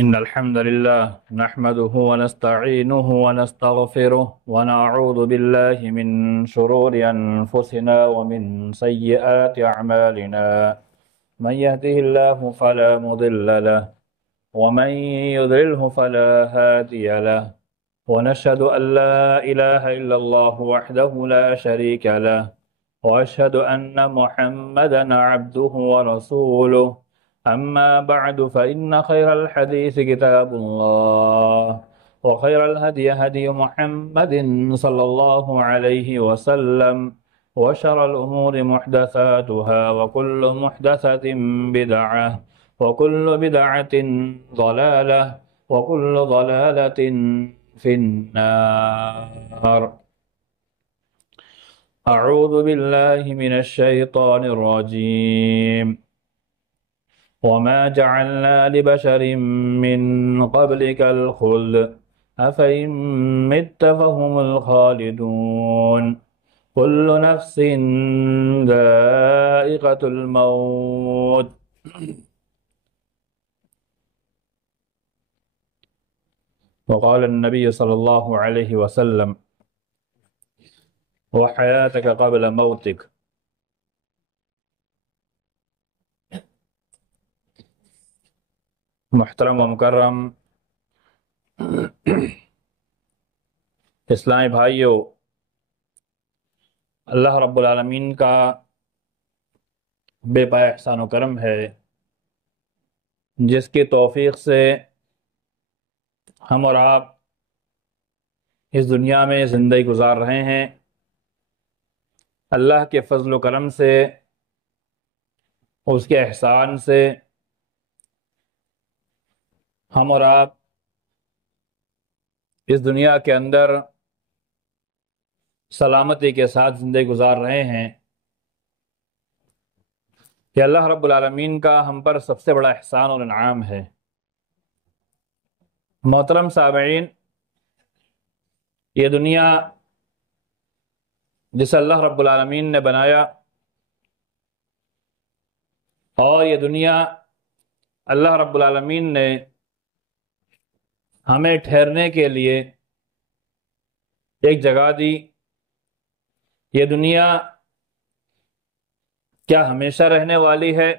إن الحمد لله نحمده ونستعينه ونستغفره ونعوذ بالله من شرور أنفسنا ومن سيئات أعمالنا من يهده الله فلا مضل له ومن يضلله فلا هادي له ونشهد أن لا إله إلا الله وحده لا شريك له وأشهد أن محمدا عبده ورسوله أما بعد فإن خير الحديث كتاب الله وخير الهدي هدي محمد صلى الله عليه وسلم وشر الأمور محدثاتها وكل محدثة بدعة وكل بدعة ضلالة وكل ضلالة في النار. أعوذ بالله من الشيطان الرجيم. وما جعلنا لبشر من قبلك الخلد أفإن مت فهم الخالدون كل نفس ذائقة الموت. وقال النبي صلى الله عليه وسلم وحياتك قبل موتك. محترم و مکرم اسلامی بھائیو، اللہ رب العالمین کا بے پایا احسان و کرم ہے جس کی توفیق سے ہم اور آپ اس دنیا میں زندگی گزار رہے ہیں۔ اللہ کے فضل و کرم سے، اس کے احسان سے ہم اور آپ اس دنیا کے اندر سلامتی کے ساتھ زندگی گزار رہے ہیں۔ کہ اللہ رب العالمین کا ہم پر سب سے بڑا احسان اور انعام ہے۔ محترم سامعین، یہ دنیا جسے اللہ رب العالمین نے بنایا، اور یہ دنیا اللہ رب العالمین نے ہمیں ٹھہرنے کے لیے ایک جگہ دی۔ یہ دنیا کیا ہمیشہ رہنے والی ہے،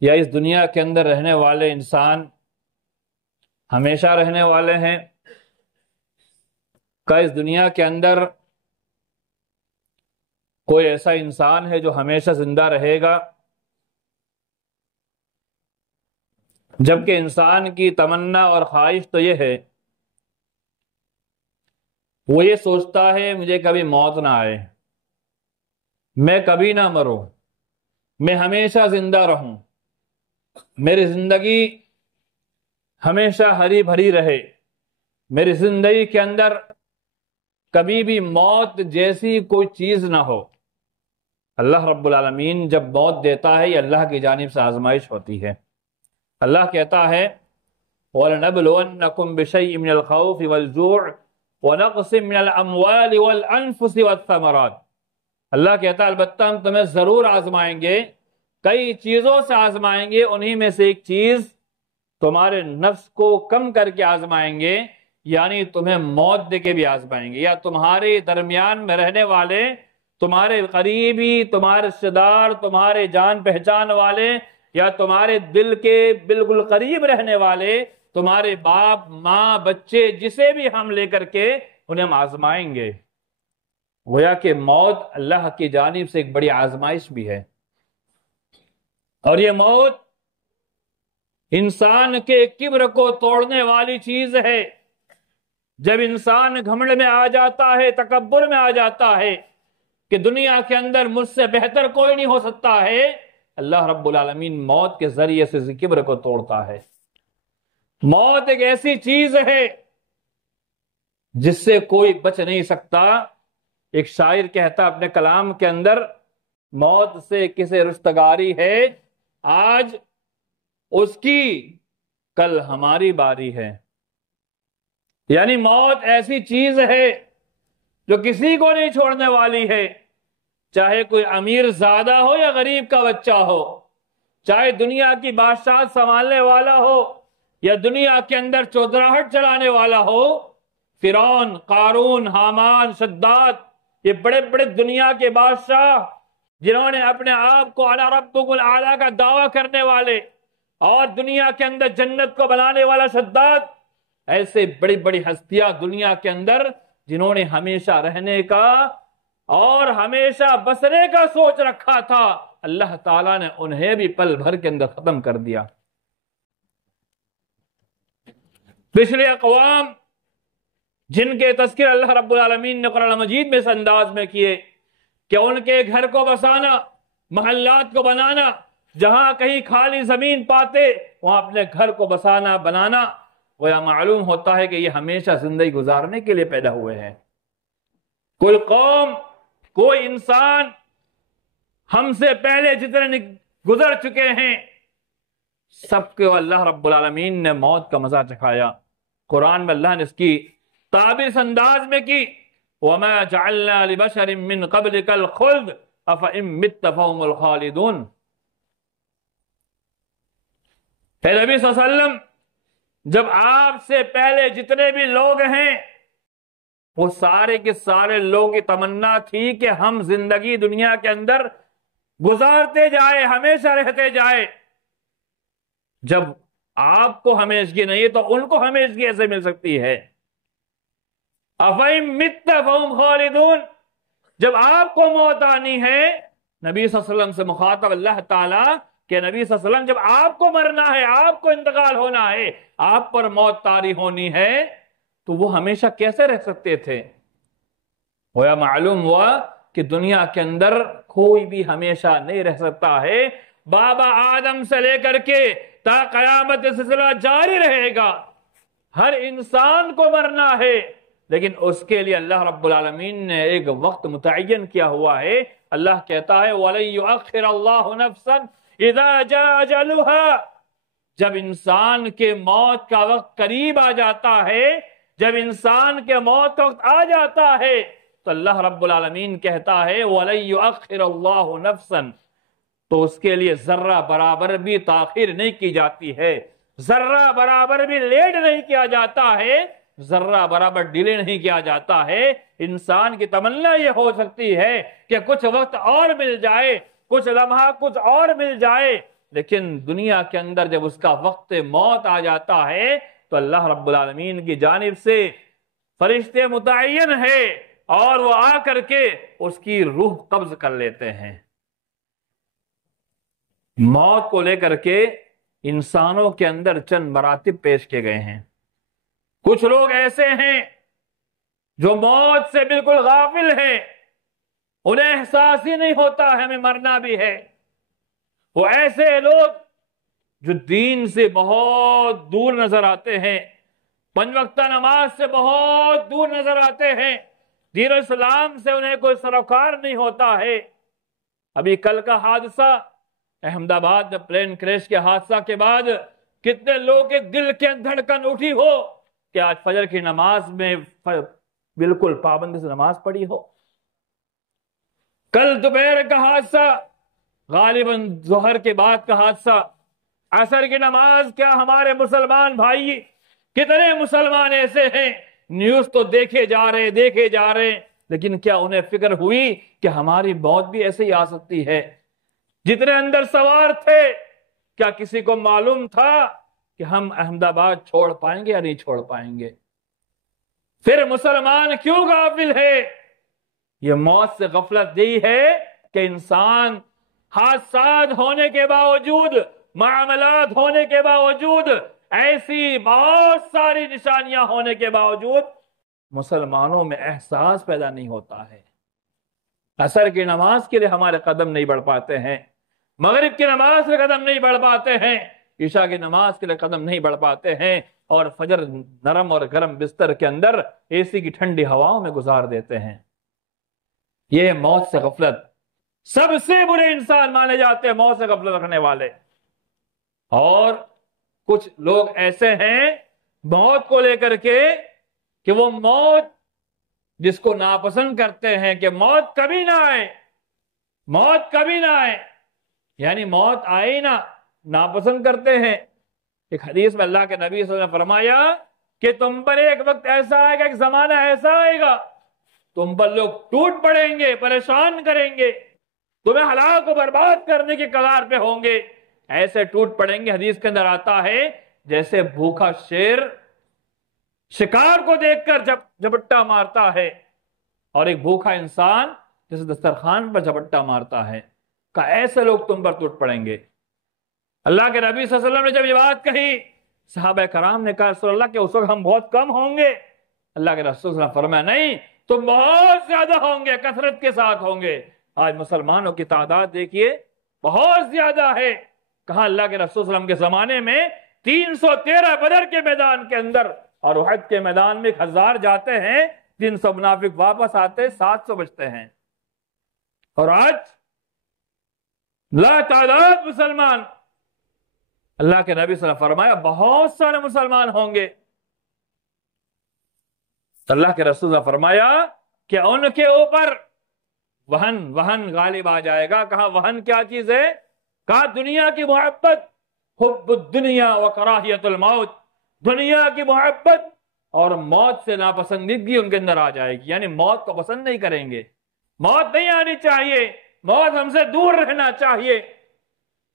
یا اس دنیا کے اندر رہنے والے انسان ہمیشہ رہنے والے ہیں؟ کیا اس دنیا کے اندر کوئی ایسا انسان ہے جو ہمیشہ زندہ رہے گا؟ جبکہ انسان کی تمنا اور خواہش تو یہ ہے، وہ یہ سوچتا ہے مجھے کبھی موت نہ آئے، میں کبھی نہ مروں، میں ہمیشہ زندہ رہوں، میری زندگی ہمیشہ ہری بھری رہے، میری زندگی کے اندر کبھی بھی موت جیسی کوئی چیز نہ ہو۔ اللہ رب العالمین جب موت دیتا ہے، یہ اللہ کی جانب سے آزمائش ہوتی ہے۔ اللہ کہتا ہے وَلَنَبْلُوَنَّكُمْ بِشَيْءٍ مِّنَ الْخَوْفِ وَالْجُوعِ وَنَقْصٍ مِّنَ الْأَمْوَالِ وَالْأَنفُسِ وَالثَّمَرَاتِ۔ اللہ کہتا ہے البتہ ہم تمہیں ضرور آزمائیں گے، کئی چیزوں سے آزمائیں گے، انہی میں سے ایک چیز تمہارے نفس کو کم کر کے آزمائیں گے، یعنی تمہیں موت دے کے بھی آزمائیں گے، یا تمہارے درمیان میں رہنے والے، تمہارے قریبی، تمہارے رشتہ دار، تمہارے جان پہچان والے، یا تمہارے دل کے بالکل قریب رہنے والے، تمہارے باپ ماں بچے، جسے بھی ہم لے کر کے انہیں ہم آزمائیں گے۔ گویا کہ موت اللہ کی جانب سے ایک بڑی آزمائش بھی ہے، اور یہ موت انسان کے کبر کو توڑنے والی چیز ہے۔ جب انسان گھمنڈ میں آ جاتا ہے، تکبر میں آ جاتا ہے کہ دنیا کے اندر مجھ سے بہتر کوئی نہیں ہو سکتا ہے، اللہ رب العالمین موت کے ذریعے سے کبر کو توڑتا ہے۔ موت ایک ایسی چیز ہے جس سے کوئی بچ نہیں سکتا۔ ایک شاعر کہتا اپنے کلام کے اندر، موت سے کسے رستگاری ہے، آج اس کی کل ہماری باری ہے۔ یعنی موت ایسی چیز ہے جو کسی کو نہیں چھوڑنے والی ہے، چاہے کوئی امیر زادہ ہو یا غریب کا بچہ ہو، چاہے دنیا کی بادشاہ سنبھالنے والا ہو یا دنیا کے اندر چودراہٹ چلانے والا ہو، فرعون، قارون، حامان، شداد، یہ بڑے بڑے دنیا کے بادشاہ جنہوں نے اپنے آپ کو انا ربکم الاعلی کا دعویٰ کرنے والے، اور دنیا کے اندر جنت کو بنانے والا شداد، ایسے بڑی بڑی ہستیاں دنیا کے اندر جنہوں نے ہمیشہ رہنے کا اور ہمیشہ بسنے کا سوچ رکھا تھا، اللہ تعالیٰ نے انہیں بھی پل بھر کے اندر ختم کر دیا۔ پچھلے اقوام جن کے تذکر اللہ رب العالمین نے قرآن مجید میں اس انداز میں کیے کہ ان کے گھر کو بسانا، محلات کو بنانا، جہاں کہیں خالی زمین پاتے وہاں اپنے گھر کو بسانا، بنانا، وہ معلوم ہوتا ہے کہ یہ ہمیشہ زندگی گزارنے کے لیے پیدا ہوئے ہیں۔ کوئی قوم، کوئی انسان ہم سے پہلے جتنے گزر چکے ہیں، سب کو اللہ رب العالمین نے موت کا مزہ چکھایا۔ قرآن میں اللہ نے اس کی تعبیر اس انداز میں کی، وَمَا جَعَلْنَا لِبَشَرٍ مِّن قَبْلِكَ الْخُلْدَ أَفَإِن مِّتَّ فَهُمُ الْخَالِدُونَ۔ اے نبی صلی اللہ علیہ وسلم، جب آپ سے پہلے جتنے بھی لوگ ہیں وہ سارے کے سارے لوگوں کی تمنا تھی کہ ہم زندگی دنیا کے اندر گزارتے جائے، ہمیشہ رہتے جائے۔ جب آپ کو ہمیشگی نہیں ہے تو ان کو ہمیشگی ایسے مل سکتی ہے؟ أَفَإِن مِّتَّ فَهُمْ خَالِدُونَ، جب آپ کو موت آنی ہے، نبی صلی اللہ علیہ وسلم سے مخاطب اللہ تعالیٰ کہ نبی صلی اللہ علیہ وسلم جب آپ کو مرنا ہے، آپ کو انتقال ہونا ہے، آپ پر موت طاری ہونی ہے، تو وہ ہمیشہ کیسے رہ سکتے تھے؟ وہ معلوم ہوا کہ دنیا کے اندر کوئی بھی ہمیشہ نہیں رہ سکتا ہے۔ بابا آدم سے لے کر کے تا قیامت سلسلہ جاری رہے گا، ہر انسان کو مرنا ہے، لیکن اس کے لیے اللہ رب العالمین نے ایک وقت متعین کیا ہوا ہے۔ اللہ کہتا ہے وَلَن يُؤَخِّرَ اللَّهُ نَفْسًا إِذَا جَاءَ أَجَلُهَا، جب انسان کے موت کا وقت قریب آ جاتا ہے، جب انسان کے موت کا وقت آ جاتا ہے، تو اللہ رب العالمین کہتا ہے وَلَن يُؤَخِّرَ اللَّهُ نَفْسًا، تو اس کے لیے ذرہ برابر بھی تاخیر نہیں کی جاتی ہے، ذرہ برابر بھی لیٹ نہیں کیا جاتا ہے، ذرہ برابر ڈیلے نہیں کیا جاتا ہے۔ انسان کی تمنا یہ ہو سکتی ہے کہ کچھ وقت اور مل جائے، کچھ لمحہ کچھ اور مل جائے، لیکن دنیا کے اندر جب اس کا وقت موت آ جاتا ہے تو اللہ رب العالمین کی جانب سے فرشتے متعین ہے اور وہ آ کر کے اس کی روح قبض کر لیتے ہیں۔ موت کو لے کر کے انسانوں کے اندر چند مراتب پیش کیے گئے ہیں۔ کچھ لوگ ایسے ہیں جو موت سے بالکل غافل ہیں، انہیں احساس ہی نہیں ہوتا ہے ہمیں مرنا بھی ہے۔ وہ ایسے لوگ جو دین سے بہت دور نظر آتے ہیں، پنج وقتہ نماز سے بہت دور نظر آتے ہیں، دین و اسلام سے انہیں کوئی سروکار نہیں ہوتا ہے۔ ابھی کل کا حادثہ احمد آباد میں پلین کریش کے حادثہ کے بعد کتنے لوگ کے دل کے دھڑکن اٹھی ہو کہ آج فجر کی نماز میں بالکل پابندی سے نماز پڑھی ہو۔ کل دوپہر کا حادثہ، غالباً ظہر کے بعد کا حادثہ، عصر کی نماز، کیا ہمارے مسلمان بھائی، کتنے مسلمان ایسے ہیں نیوز تو دیکھے جا رہے، لیکن کیا انہیں فکر ہوئی کہ ہماری موت بھی ایسے ہی آ سکتی ہے؟ جتنے اندر سوار تھے، کیا کسی کو معلوم تھا کہ ہم احمد آباد چھوڑ پائیں گے یا نہیں چھوڑ پائیں گے؟ پھر مسلمان کیوں غافل ہے؟ یہ موت سے غفلت دی ہے کہ انسان حادثات ہونے کے باوجود، معاملات ہونے کے باوجود، ایسی بہت ساری نشانیاں ہونے کے باوجود مسلمانوں میں احساس پیدا نہیں ہوتا ہے۔ عصر کی نماز کے لیے ہمارے قدم نہیں بڑھ پاتے ہیں، مغرب کی نماز کے قدم نہیں بڑھ پاتے ہیں، عشاء کی نماز کے لیے قدم نہیں بڑھ پاتے ہیں، اور فجر نرم اور گرم بستر کے اندر اے سی کی ٹھنڈی ہواؤں میں گزار دیتے ہیں۔ یہ موت سے غفلت، سب سے برے انسان مانے جاتے ہیں موت سے غفلت رکھنے والے۔ اور کچھ لوگ ایسے ہیں موت کو لے کر کے کہ وہ موت جس کو ناپسند کرتے ہیں کہ موت کبھی نہ آئے، موت کبھی نہ آئے، یعنی موت آئے نہ، ناپسند کرتے ہیں ایک حدیث میں اللہ کے نبی صلی اللہ علیہ وسلم نے فرمایا کہ تم پر ایک وقت ایسا آئے گا، ایک زمانہ ایسا آئے گا، تم پر لوگ ٹوٹ پڑیں گے، پریشان کریں گے، تمہیں ہلاک و برباد کرنے کی کگار پہ ہوں گے، ایسے ٹوٹ پڑیں گے، حدیث کے اندر آتا ہے جیسے بھوکا شیر شکار کو دیکھ کر جھپٹا مارتا ہے، اور ایک بھوکا انسان جیسے دسترخوان پر جھپٹا مارتا ہے، کہ ایسے لوگ تم پر ٹوٹ پڑیں گے۔ اللہ کے نبی صلی اللہ علیہ وسلم نے جب یہ بات کہی، صحابہ کرام نے کہا رسول اللہ کہ اس وقت ہم بہت کم ہوں گے؟ اللہ کے رسول صلی اللہ علیہ وسلم نے فرمایا نہیں، تم بہت زیادہ ہوں گے، کثرت کے ساتھ ہوں گے۔ آج مسلمانوں کی تعداد دیکھیے بہت زیادہ ہے۔ کہا اللہ کے رسول صلی اللہ علیہ وسلم کے زمانے میں 313 بدر کے میدان کے اندر اور احد کے میدان میں 1000 جاتے ہیں، 300 منافق واپس آتے، 700 بچتے ہیں، اور آج لا تعداد مسلمان۔ اللہ کے نبی صلی اللہ علیہ وسلم فرمایا بہت سارے مسلمان ہوں گے۔ اللہ کے رسول نے فرمایا کہ ان کے اوپر وہن غالب آ جائے گا۔ کہا وہن کیا چیز ہے؟ کہا دنیا کی محبت، حب الدنیا و کراہیت الموت، دنیا کی محبت اور موت سے ناپسندیدگی ان کے اندر آ جائے گی، یعنی موت کو پسند نہیں کریں گے، موت نہیں آنی چاہیے، موت ہم سے دور رہنا چاہیے۔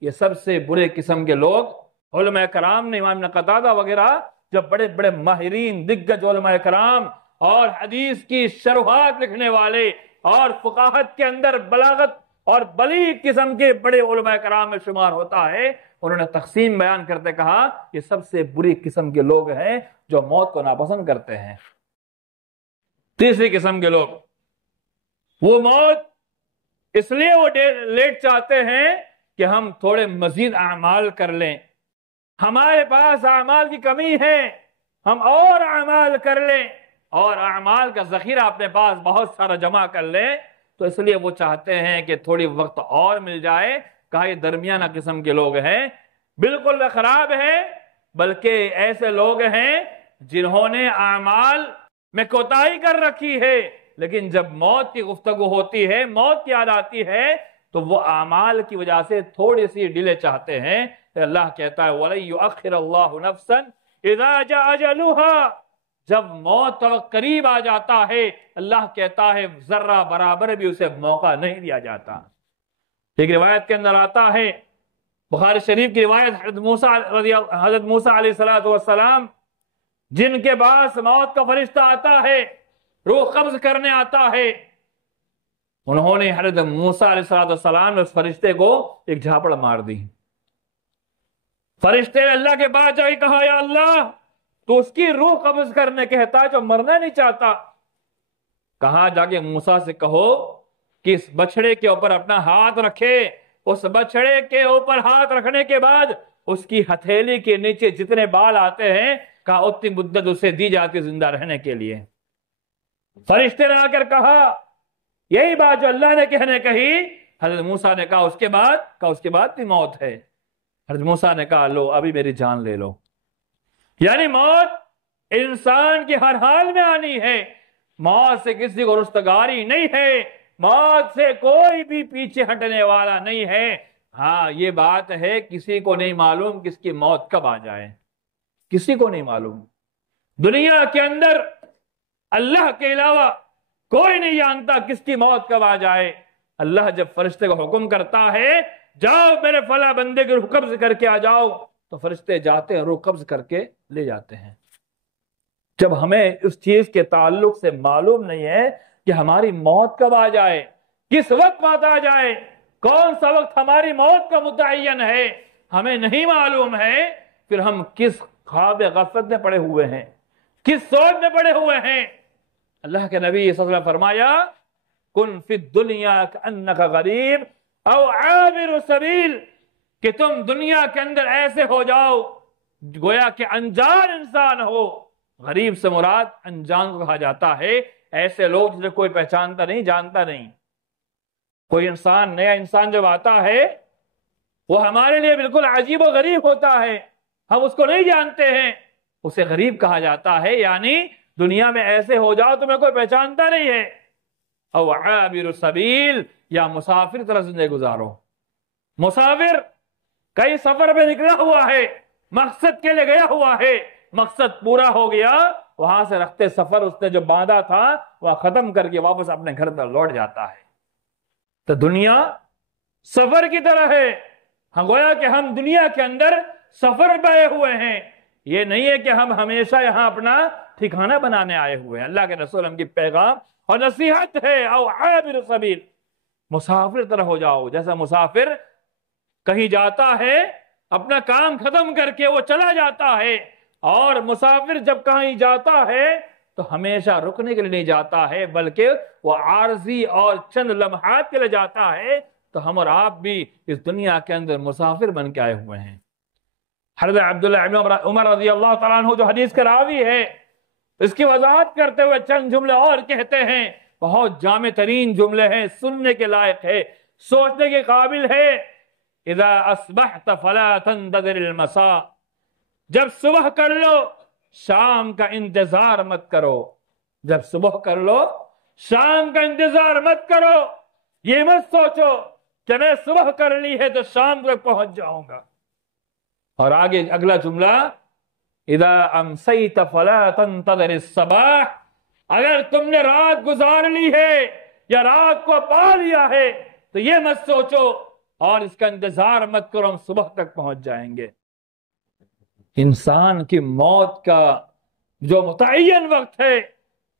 یہ سب سے برے قسم کے لوگ علماء کرام نے، امام ابن قتادہ وغیرہ، جب بڑے بڑے ماہرین دگج علماء کرام اور حدیث کی شروحات لکھنے والے اور فقاہت کے اندر بلاغت اور بلیغ قسم کے بڑے علماء کرام میں شمار ہوتا ہے، انہوں نے تقسیم بیان کرتے کہا یہ سب سے بری قسم کے لوگ ہیں جو موت کو ناپسند کرتے ہیں۔ تیسری قسم کے لوگ، وہ موت اس لیے وہ لیٹ چاہتے ہیں کہ ہم تھوڑے مزید اعمال کر لیں، ہمارے پاس اعمال کی کمی ہے، ہم اور اعمال کر لیں، اور اعمال کا ذخیرہ اپنے پاس بہت سارا جمع کر لیں، تو اس لیے وہ چاہتے ہیں کہ تھوڑی وقت اور مل جائے۔ کہا یہ درمیانہ قسم کے لوگ ہیں، بالکل خراب ہیں، بلکہ ایسے لوگ ہیں جنہوں نے اعمال میں کوتاہی کر رکھی ہے، لیکن جب موت کی گفتگو ہوتی ہے، موت کی یاد آتی ہے، تو وہ اعمال کی وجہ سے تھوڑی سی ڈیلے چاہتے ہیں۔ اللہ کہتا ہے وَلَن يُؤَخِّرَ اللَّهُ نَفْسًا إِذَا جَاءَ أَجَلُهَا، جب موت قریب آ جاتا ہے اللہ کہتا ہے ذرہ برابر بھی اسے موقع نہیں دیا جاتا۔ ایک روایت کے اندر آتا ہے، بخاری شریف کی روایت، حضرت موسیٰ علیہ السلام جن کے پاس موت کا فرشتہ آتا ہے، روح قبض کرنے آتا ہے، انہوں نے حضرت موسیٰ علیہ السلام نے اس فرشتے کو ایک جھاپڑ مار دی۔ فرشتے نے اللہ کے پاس جا کے کہا یا اللہ تو اس کی روح قبض کرنے کہتا ہے جو مرنا نہیں چاہتا۔ کہا جا کے موسیٰ سے کہو کہ اس بچڑے کے اوپر اپنا ہاتھ رکھے، اس بچڑے کے اوپر ہاتھ رکھنے کے بعد اس کی ہتھیلی کے نیچے جتنے بال آتے ہیں کہا اتنی مدت اسے دی جاتی زندہ رہنے کے لیے۔ فرشتے نے آ کر کہا یہی بات جو اللہ نے کہنے کہی، حضرت موسیٰ نے کہا اس کے بعد بھی موت ہے۔ حضرت موسیٰ نے کہا لو ابھی میری جان لے لو، یعنی موت انسان کی ہر حال میں آنی ہے، موت سے کسی کو رستگاری نہیں ہے، موت سے کوئی بھی پیچھے ہٹنے والا نہیں ہے۔ ہاں یہ بات ہے کسی کو نہیں معلوم کس کی موت کب آ جائے، کسی کو نہیں معلوم۔ دنیا کے اندر اللہ کے علاوہ کوئی نہیں جانتا کس کی موت کب آ جائے۔ اللہ جب فرشتے کو حکم کرتا ہے جاؤ میرے فلاں بندے کی روح قبض کر کے آ جاؤ، تو فرشتے جاتے ہیں، روح قبض کر کے لے جاتے ہیں۔ جب ہمیں اس چیز کے تعلق سے معلوم نہیں ہے کہ ہماری موت کب آ جائے، کس وقت موت آ جائے، کون سا وقت ہماری موت کا متعین ہے، ہمیں نہیں معلوم ہے، پھر ہم کس خواب غفلت میں پڑے ہوئے ہیں، کس سوچ میں پڑے ہوئے ہیں۔ اللہ کے نبی صلی اللہ علیہ وسلم فرمایا کن فی الدنیا کأنک غریب او عابر سبیل، کہ تم دنیا کے اندر ایسے ہو جاؤ گویا کہ انجان انسان ہو۔ غریب سے مراد انجان کو کہا جاتا ہے، ایسے لوگ جنہیں کوئی پہچانتا نہیں، جانتا نہیں۔ کوئی انسان، نیا انسان جب آتا ہے وہ ہمارے لیے بالکل عجیب و غریب ہوتا ہے، ہم اس کو نہیں جانتے ہیں، اسے غریب کہا جاتا ہے، یعنی دنیا میں ایسے ہو جاؤ تمہیں کوئی پہچانتا نہیں ہے۔ او عابر سبیل، یا مسافر طرح زندگی گزارو۔ مسافر کئی سفر پہ نکلا ہوا ہے، مقصد کے لیے گیا ہوا ہے، مقصد پورا ہو گیا، وہاں سے رخت سفر اس نے جو باندھا تھا وہ ختم کر کے واپس اپنے گھر پر لوٹ جاتا ہے۔ تو دنیا سفر کی طرح ہے، ہم گویا کہ ہم دنیا کے اندر سفر پہ ہوئے ہیں، یہ نہیں ہے کہ ہم ہمیشہ یہاں اپنا ٹھکانہ بنانے آئے ہوئے ہیں۔ اللہ کے رسول ہم کی پیغام اور نصیحت ہے، او عابر سبیل، مسافر طرح ہو جاؤ۔ جیسا مسافر کہیں جاتا ہے اپنا کام ختم کر کے وہ چلا جاتا ہے، اور مسافر جب کہیں جاتا ہے تو ہمیشہ رکنے کے لیے نہیں جاتا ہے، بلکہ وہ عارضی اور چند لمحات کے لیے جاتا ہے۔ تو ہم اور آپ بھی اس دنیا کے اندر مسافر بن کے آئے ہوئے ہیں۔ حضرت عبداللہ ابن عمر رضی اللہ تعالیٰ عنہ جو حدیث کے راوی ہے، اس کی وضاحت کرتے ہوئے چند جملے اور کہتے ہیں، بہت جامع ترین جملے ہیں، سننے کے لائق ہے، سوچنے کے قابل ہے۔ اذا اصبحت فلا تنتظر المساء، جب صبح کر لو شام کا انتظار مت کرو، جب صبح کر لو شام کا انتظار مت کرو، یہ مت سوچو کہ میں صبح کر لی ہے تو شام تک پہنچ جاؤں گا۔ اور آگے اگلا جملہ، اذا امسیت فلا تنتظر الصباح، اگر تم نے رات گزار لی ہے یا رات کو پا لیا ہے تو یہ مت سوچو اور اس کا انتظار مت کرو ہم صبح تک پہنچ جائیں گے۔ انسان کی موت کا جو متعین وقت ہے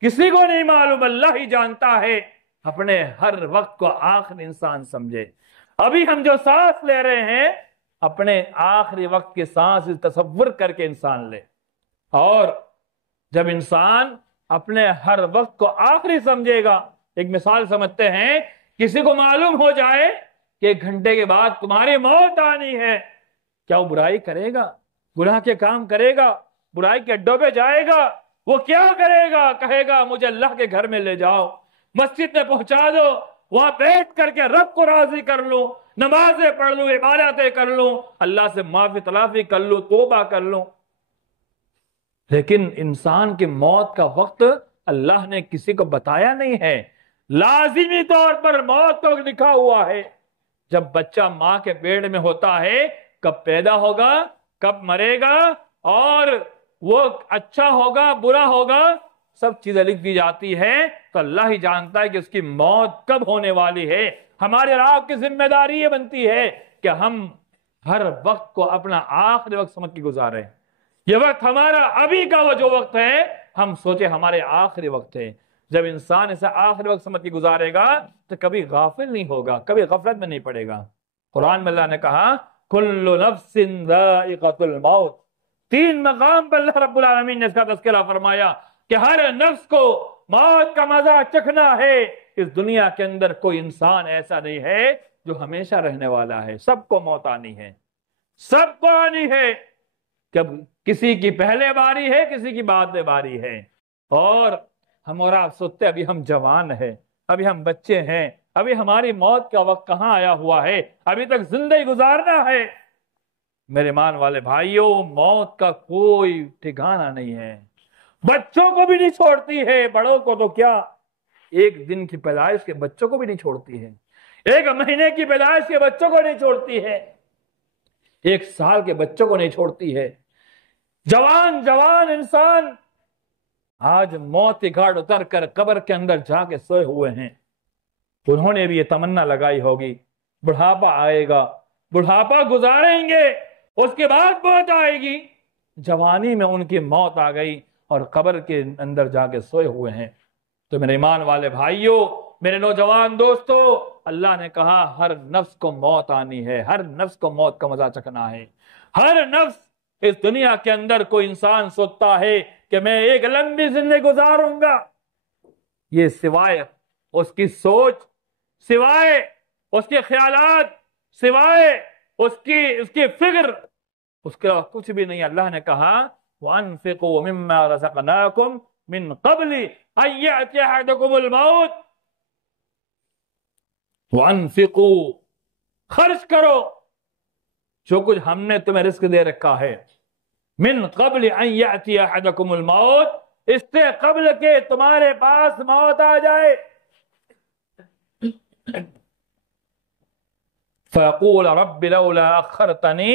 کسی کو نہیں معلوم، اللہ ہی جانتا ہے۔ اپنے ہر وقت کو آخری انسان سمجھے۔ ابھی ہم جو سانس لے رہے ہیں اپنے آخری وقت کی سانس تصور کر کے انسان لے، اور جب انسان اپنے ہر وقت کو آخری سمجھے گا، ایک مثال سمجھتے ہیں، کسی کو معلوم ہو جائے کہ 1 گھنٹے کے بعد تمہاری موت آنی ہے، کیا وہ برائی کرے گا؟ گناہ کے کام کرے گا؟ برائی کے اڈوں پہ جائے گا؟ وہ کیا کرے گا؟ کہے گا مجھے اللہ کے گھر میں لے جاؤ، مسجد میں پہنچا دو، وہاں بیٹھ کر کے رب کو راضی کر لوں، نمازیں پڑھ لوں، عبادتیں کر لوں، اللہ سے معافی تلافی کر لوں، توبہ کر لوں۔ لیکن انسان کی موت کا وقت اللہ نے کسی کو بتایا نہیں ہے۔ لازمی طور پر موت کو لکھا ہوا ہے۔ جب بچہ ماں کے پیٹ میں ہوتا ہے، کب پیدا ہوگا، کب مرے گا، اور وہ اچھا ہوگا برا ہوگا، سب چیزیں لکھ دی جاتی ہے۔ تو اللہ ہی جانتا ہے کہ اس کی موت کب ہونے والی ہے۔ ہمارے اور آپ کی ذمہ داری یہ بنتی ہے کہ ہم ہر وقت کو اپنا آخری وقت سمجھ کے گزاریں۔ یہ وقت ہمارا ابھی کا وہ جو وقت ہے، ہم سوچے ہمارے آخری وقت ہے۔ جب انسان اسے آخری وقت سمجھ کے گزارے گا تو کبھی غافل نہیں ہوگا، کبھی غفلت میں نہیں پڑے گا۔ قرآن میں اللہ نے کہا کل نفس ذائقۃ الموت، 3 مقام پر اللہ رب العالمین نے اس کا تذکرہ فرمایا کہ ہر نفس کو موت کا مزہ چکھنا ہے۔ اس دنیا کے اندر کوئی انسان ایسا نہیں ہے جو ہمیشہ رہنے والا ہے، سب کو موت آنی ہے، سب کو آنی ہے۔ جب کسی کی پہلے باری ہے، کسی کی بعد میں باری ہے، اور ہم اور آپ سوچتے ابھی ہم جوان ہیں، ابھی ہم بچے ہیں، ابھی ہماری موت کا وقت کہاں آیا ہوا ہے، ابھی تک زندگی گزارنا ہے۔ میرے مان والے بھائیوں، موت کا کوئی ٹھکانہ نہیں ہے، بچوں کو بھی نہیں چھوڑتی ہے، بڑوں کو تو کیا، 1 دن کی پیدائش کے بچوں کو بھی نہیں چھوڑتی ہے، 1 مہینے کی پیدائش کے بچوں کو نہیں چھوڑتی ہے، 1 سال کے بچوں کو نہیں چھوڑتی ہے۔ جوان انسان آج موت کی گھاٹ اتر کر قبر کے اندر جا کے سوئے ہوئے ہیں۔ انہوں نے بھی یہ تمنا لگائی ہوگی بڑھاپا آئے گا، بڑھاپا گزاریں گے، اس کے بعد موت آئے گی۔ جوانی میں ان کی موت آ گئی اور قبر کے اندر جا کے سوئے ہوئے ہیں۔ تو میرے ایمان والے بھائیوں، میرے نوجوان دوستو، اللہ نے کہا ہر نفس کو موت آنی ہے، ہر نفس کو موت کا مزہ چکھنا ہے۔ ہر نفس، اس دنیا کے اندر کوئی انسان سوچتا ہے کہ میں ایک لمبی زندگی گزاروں گا، یہ سوائے اس کی سوچ، سوائے اس کے خیالات، سوائے اس کی فکر، اس کا کچھ بھی نہیں۔ اللہ نے کہا وَأَنفِقُوا مِمَّا رَزَقْنَاكُمْ مِن قَبْلِ أَن يَأْتِيَ أَحَدَكُمُ الْمَوْتُ، وَأَنفِقُوا، خرچ کرو جو کچھ ہم نے تمہیں رزق دے رکھا ہے، من قبل ان یأتی احدکم الموت، اس سے قبل کہ تمہارے پاس موت آ جائے۔ فیقول رب لولا اخرتنی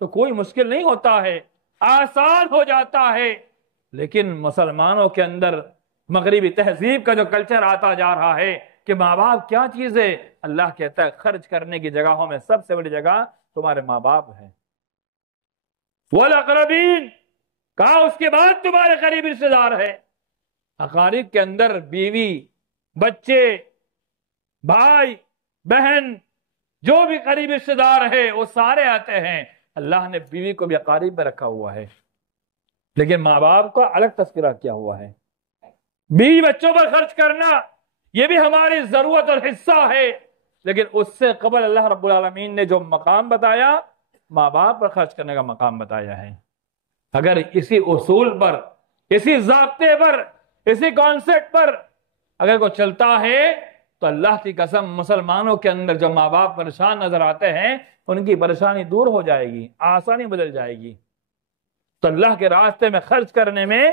تو کوئی مشکل نہیں ہوتا ہے، آسان ہو جاتا ہے۔ لیکن مسلمانوں کے اندر مغربی تہذیب کا جو کلچر آتا جا رہا ہے کہ ماں باپ کیا چیز ہے، اللہ کہتا ہے خرچ کرنے کی جگہوں میں سب سے بڑی جگہ تمہارے ماں باپ ہے۔ وَالْأَقْرَبِينَ، کہا اس کے بعد تمہارے قریبی رشتے دار ہے۔ اقارب کے اندر بیوی، بچے، بھائی، بہن، جو بھی قریبی رشتے دار ہے وہ سارے آتے ہیں۔ اللہ نے بیوی کو بھی اقارب میں رکھا ہوا ہے، لیکن ماں باپ کا الگ تذکرہ کیا ہوا ہے۔ بیوی بچوں پر خرچ کرنا یہ بھی ہماری ضرورت اور حصہ ہے، لیکن اس سے قبل اللہ رب العالمین نے جو مقام بتایا، ماں باپ پر خرچ کرنے کا مقام بتایا ہے۔ اگر اسی اصول پر، اسی ضابطے پر، اسی کانسیپٹ پر اگر کوئی چلتا ہے تو اللہ کی قسم مسلمانوں کے اندر جو ماں باپ پریشان نظر آتے ہیں ان کی پریشانی دور ہو جائے گی، آسانی بدل جائے گی۔ تو اللہ کے راستے میں خرچ کرنے میں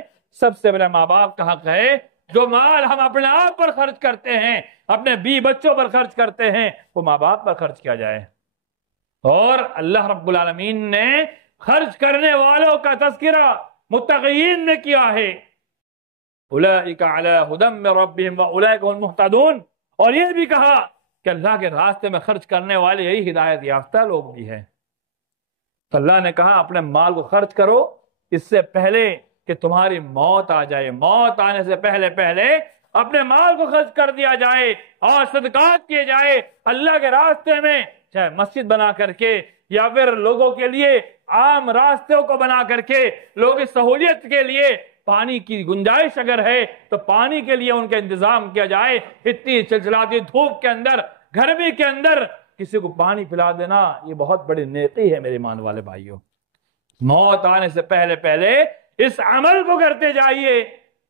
سب سے بڑا ماں باپ کا حق ہے۔ جو مال ہم اپنے آپ پر خرچ کرتے ہیں، اپنے بیوی بچوں پر خرچ کرتے ہیں، وہ ماں باپ پر خرچ کیا جائے۔ اور اللہ رب العالمین نے خرچ کرنے والوں کا تذکرہ متقین نے کیا ہے، اولئک علی ھدی من ربہم واولئک هم المہتدون، اور یہ بھی کہا کہ اللہ کے راستے میں خرچ کرنے والے یہی ہدایت یافتہ لوگ بھی ہیں۔ تو اللہ نے کہا اپنے مال کو خرچ کرو اس سے پہلے کہ تمہاری موت آ جائے، موت آنے سے پہلے پہلے اپنے مال کو خرچ کر دیا جائے اور صدقات کیے جائے اللہ کے راستے میں، چاہے مسجد بنا کر کے یا پھر لوگوں کے لیے عام راستوں کو بنا کر کے، لوگوں کی سہولیت کے لیے پانی کی گنجائش اگر ہے تو پانی کے لیے ان کا انتظام کیا جائے۔ اتنی چلچلاتی دھوپ کے اندر، گرمی کے اندر کسی کو پانی پلا دینا یہ بہت بڑی نیکی ہے میرے ایمان والے بھائیوں۔ موت آنے سے پہلے پہلے اس عمل کو کرتے جائیے،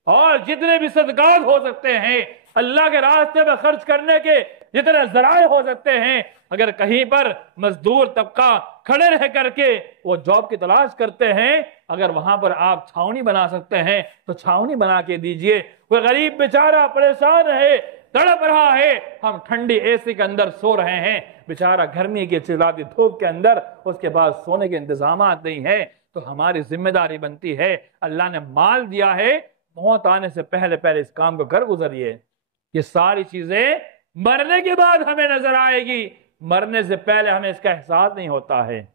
اور جتنے بھی صدقات ہو سکتے ہیں اللہ کے راستے میں خرچ کرنے کے جتنے ذرائع ہو سکتے ہیں، اگر کہیں پر مزدور طبقہ کھڑے رہ کر کے وہ جاب کی تلاش کرتے ہیں، اگر وہاں پر آپ چھاونی بنا سکتے ہیں تو چھاونی بنا کے دیجئے۔ کوئی غریب بیچارہ پریشان ہے، تڑپ رہا ہے، ہم ٹھنڈی اے سی کے اندر سو رہے ہیں، بیچارہ گرمی کی چلاتی دھوپ کے اندر اس کے بعد سونے کے انتظامات نہیں ہے، تو ہماری ذمہ داری بنتی ہے، اللہ نے مال دیا ہے، موت آنے سے پہلے پہلے اس کام کو کر گزریے۔ یہ ساری چیزیں مرنے کے بعد ہمیں نظر آئے گی، مرنے سے پہلے ہمیں اس کا احساس نہیں ہوتا ہے۔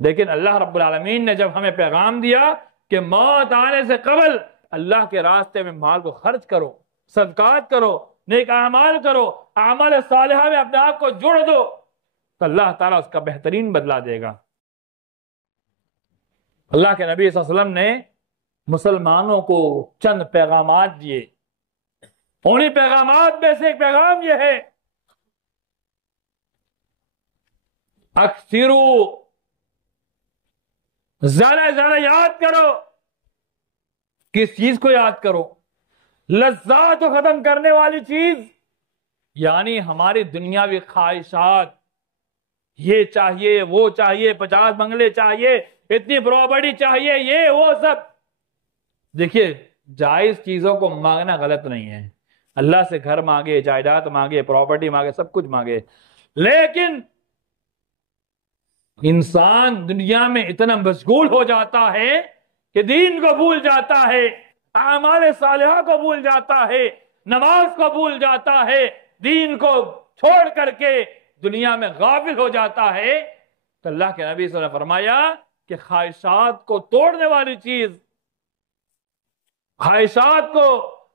لیکن اللہ رب العالمین نے جب ہمیں پیغام دیا کہ موت آنے سے قبل اللہ کے راستے میں مال کو خرچ کرو، صدقات کرو، نیک اعمال کرو، اعمال صالحہ میں اپنے آپ کو جوڑ دو، تو اللہ تعالیٰ اس کا بہترین بدلہ دے گا۔ اللہ کے نبی صلی اللہ علیہ وسلم نے مسلمانوں کو چند پیغامات دیے، انہی پیغامات میں سے ایک پیغام یہ ہے، اکثرو، زیادہ زیادہ یاد کرو۔ کس چیز کو یاد کرو؟ لذات کو ختم کرنے والی چیز، یعنی ہماری دنیاوی خواہشات، یہ چاہیے، وہ چاہیے، 50 بنگلے چاہیے، اتنی پراپرٹی چاہیے، یہ وہ سب۔ دیکھیے جائز چیزوں کو مانگنا غلط نہیں ہے، اللہ سے گھر مانگے، جائیداد مانگے، پراپرٹی مانگے، سب کچھ مانگے، لیکن انسان دنیا میں اتنا مشغول ہو جاتا ہے کہ دین کو بھول جاتا ہے، اعمال صالحہ کو بھول جاتا ہے، نماز کو بھول جاتا ہے، دین کو چھوڑ کر کے دنیا میں غافل ہو جاتا ہے۔ تو اللہ کے نبی صلی اللہ علیہ وسلم نے فرمایا کہ خواہشات کو توڑنے والی چیز، خواہشات کو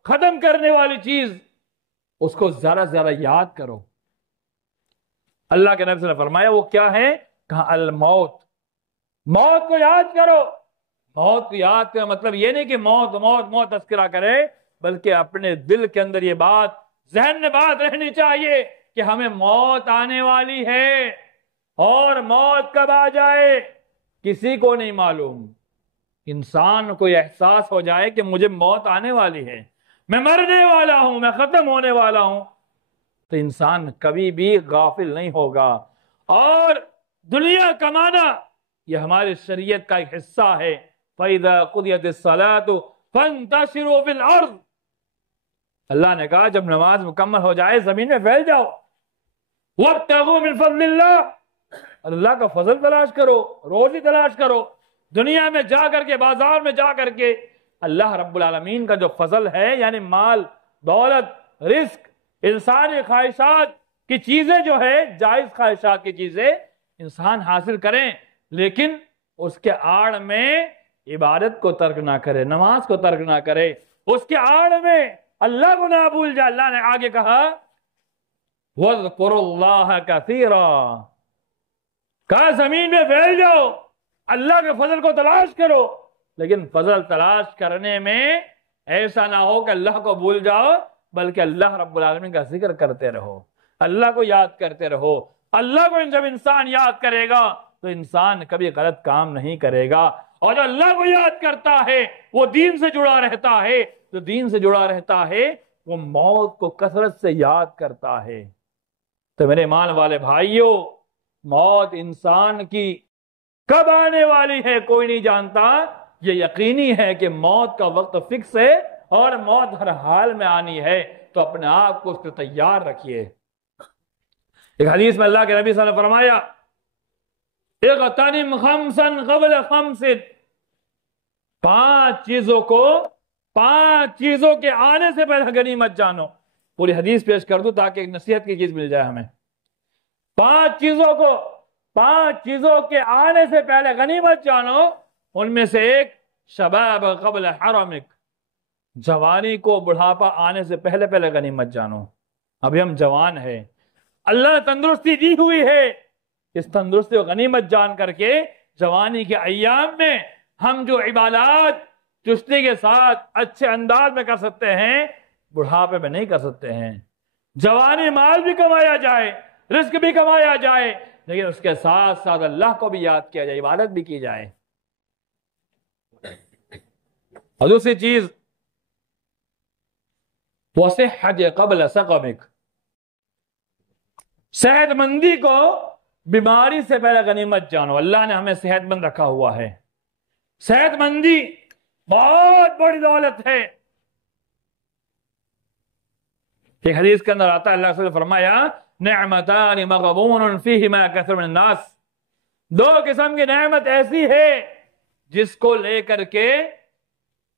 ختم کرنے والی چیز، اس کو زیادہ سے زیادہ یاد کرو۔ اللہ کے نبی صلی اللہ علیہ وسلم نے فرمایا وہ کیا ہے؟ کہا الموت، موت کو یاد کرو۔ موت کو یاد کرو مطلب یہ نہیں کہ موت موت موت تذکرہ کرے، بلکہ اپنے دل کے اندر یہ بات، ذہن میں بات رہنی چاہیے کہ ہمیں موت آنے والی ہے، اور موت کب آ جائے کسی کو نہیں معلوم۔ انسان کو یہ احساس ہو جائے کہ مجھے موت آنے والی ہے، میں مرنے والا ہوں، میں ختم ہونے والا ہوں، تو انسان کبھی بھی غافل نہیں ہوگا۔ اور دنیا کمانا یہ ہماری شریعت کا ایک حصہ ہے۔ فَإِذَا قُضِيَتِ الصَّلَاةُ فَانْتَشِرُوا فِي الْأَرْضِ، اللہ نے کہا جب نماز مکمل ہو جائے زمین میں پھیل جاؤ۔ وَابْتَغُوا مِنْ فَضْلِ اللَّهِ، اللہ کا فضل تلاش کرو، روزی تلاش کرو، دنیا میں جا کر کے، بازار میں جا کر کے اللہ رب العالمین کا جو فضل ہے، یعنی مال، دولت، رزق، انسانی خواہشات کی چیزیں جو ہے، جائز خواہشات کی چیزیں انسان حاصل کریں، لیکن اس کے آڑ میں عبادت کو ترک نہ کرے، نماز کو ترک نہ کرے، اس کے آڑ میں اللہ کو نہ بھول جائے۔ اللہ نے آگے کہا وَاذْكُرُوا اللَّهَ كَثِيرًا، کہا زمین میں پھیل جاؤ، اللہ کے فضل کو تلاش کرو، لیکن فضل تلاش کرنے میں ایسا نہ ہو کہ اللہ کو بھول جاؤ، بلکہ اللہ رب العالمین کا ذکر کرتے رہو، اللہ کو یاد کرتے رہو۔ اللہ کو جب انسان یاد کرے گا تو انسان کبھی غلط کام نہیں کرے گا، اور جو اللہ کو یاد کرتا ہے وہ دین سے جڑا رہتا ہے، جو دین سے جڑا رہتا ہے وہ موت کو کثرت سے یاد کرتا ہے۔ تو میرے ایمان والے بھائیوں، موت انسان کی کب آنے والی ہے کوئی نہیں جانتا، یہ یقینی ہے کہ موت کا وقت فکس ہے اور موت ہر حال میں آنی ہے، تو اپنے آپ کو اس کو تیار رکھیے۔ ایک حدیث میں اللہ کے نبی صلی اللہ علیہ وسلم نے فرمایا اغتنم خمسا قبل خمس، پانچ چیزوں کے آنے سے پہلے غنیمت جانو۔ پوری حدیث پیش کر دوں تاکہ ایک نصیحت کی چیز مل جائے ہمیں۔ پانچ چیزوں کے آنے سے پہلے غنیمت جانو، ان میں سے ایک شباب قبل حرمک، جوانی کو بڑھاپا آنے سے پہلے غنیمت جانو۔ ابھی ہم جوان ہیں، اللہ نے تندرستی دی ہوئی ہے، اس تندرستی کو غنیمت جان کر کے جوانی کے ایام میں ہم جو عبادات چستی کے ساتھ اچھے انداز میں کر سکتے ہیں، بڑھاپے میں نہیں کر سکتے ہیں۔ جوانی مال بھی کمایا جائے، رزق بھی کمایا جائے، لیکن اس کے ساتھ ساتھ اللہ کو بھی یاد کیا جائے، عبادت بھی کی جائے۔ اور دوسری چیز وَصِحَّتِ قَبْلَ سَقَمِكَ، صحت مندی کو بیماری سے پہلے غنیمت جانو۔ اللہ نے ہمیں صحت مند رکھا ہوا ہے، صحت مندی بہت بڑی دولت ہے۔ ایک حدیث کے اندر آتا ہے، اللہ نے فرمایا نعمتان مغبون فیہما کثیر من الناس، دو قسم کی نعمت ایسی ہے جس کو لے کر کے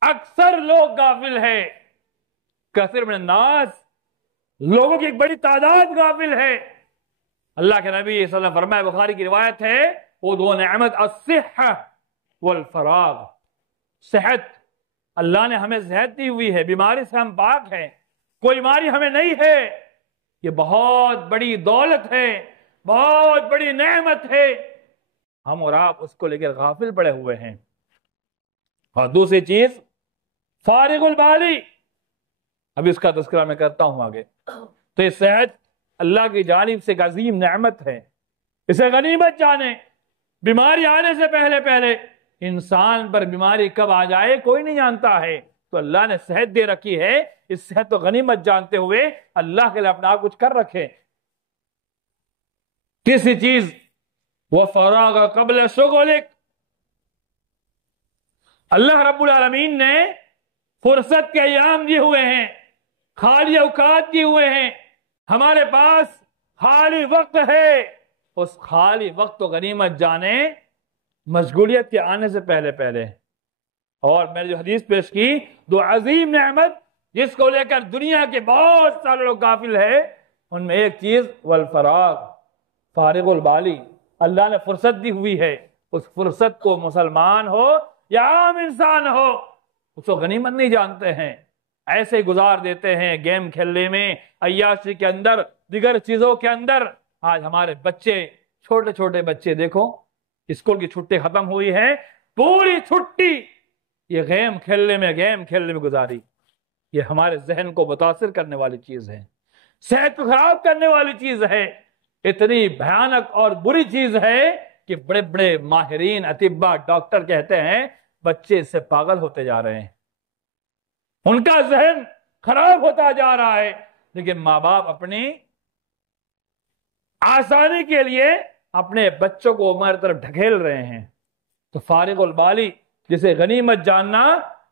اکثر لوگ غافل ہے۔ کثیر من الناس، لوگوں کی ایک بڑی تعداد غافل ہے۔ اللہ کے نبی صلی اللہ علیہ وسلم فرمایا، بخاری کی روایت ہے، وہ دو نعمت الصحہ والفراغ، صحت، اللہ نے ہمیں صحت دی ہوئی ہے، بیماری سے ہم پاک ہیں، کوئی بیماری ہمیں نہیں ہے، یہ بہت بڑی دولت ہے، بہت بڑی نعمت ہے، ہم اور آپ اس کو لے کر غافل پڑے ہوئے ہیں۔ اور دوسری چیز فارغ البالی، ابھی اس کا تذکرہ میں کرتا ہوں آگے۔ تو یہ صحت اللہ کی جانب سے ایک عظیم نعمت ہے، اسے غنیمت جانے۔ بیماری آنے سے پہلے انسان پر بیماری کب آ جائے کوئی نہیں جانتا ہے، تو اللہ نے صحت دے رکھی ہے، اس صحت کو غنیمت جانتے ہوئے اللہ کے لیے اپنا کچھ کر رکھے۔ تیسری چیز وَفَرَاغَ قَبْلَ شُغُلِكَ، اللہ رب العالمین نے فرصت کے ایام دیے ہوئے ہیں، خالی اوقات دیے ہوئے ہیں، ہمارے پاس خالی وقت ہے، اس خالی وقت کو غنیمت جانے مشغولیت کے آنے سے پہلے۔ اور میں نے جو حدیث پیش کی، دو عظیم نعمت جس کو لے کر دنیا کے بہت سارے لوگ غافل ہیں، ان میں ایک چیز والفراغ، فارغ البالی، اللہ نے فرصت دی ہوئی ہے، اس فرصت کو مسلمان ہو یا عام انسان ہو اس کو غنیمت نہیں جانتے ہیں، ایسے گزار دیتے ہیں گیم کھیلنے میں، عیاشی کے اندر، دیگر چیزوں کے اندر۔ آج ہمارے بچے، چھوٹے چھوٹے بچے دیکھو، اسکول کی چھٹی ختم ہوئی ہے، پوری چھٹی یہ گیم کھیلنے میں گزاری۔ یہ ہمارے ذہن کو متاثر کرنے والی چیز ہے، صحت کو خراب کرنے والی چیز ہے، اتنی بھیانک اور بری چیز ہے کہ بڑے بڑے ماہرین، اطباء، ڈاکٹر کہتے ہیں بچے اس سے پاگل ہوتے جا رہے ہیں، ان کا ذہن خراب ہوتا جا رہا ہے، لیکن ماں باپ اپنی آسانی کے لیے اپنے بچوں کو ہماری طرف ڈھکیل رہے ہیں۔ تو فارغ البالی جسے غنیمت جاننا،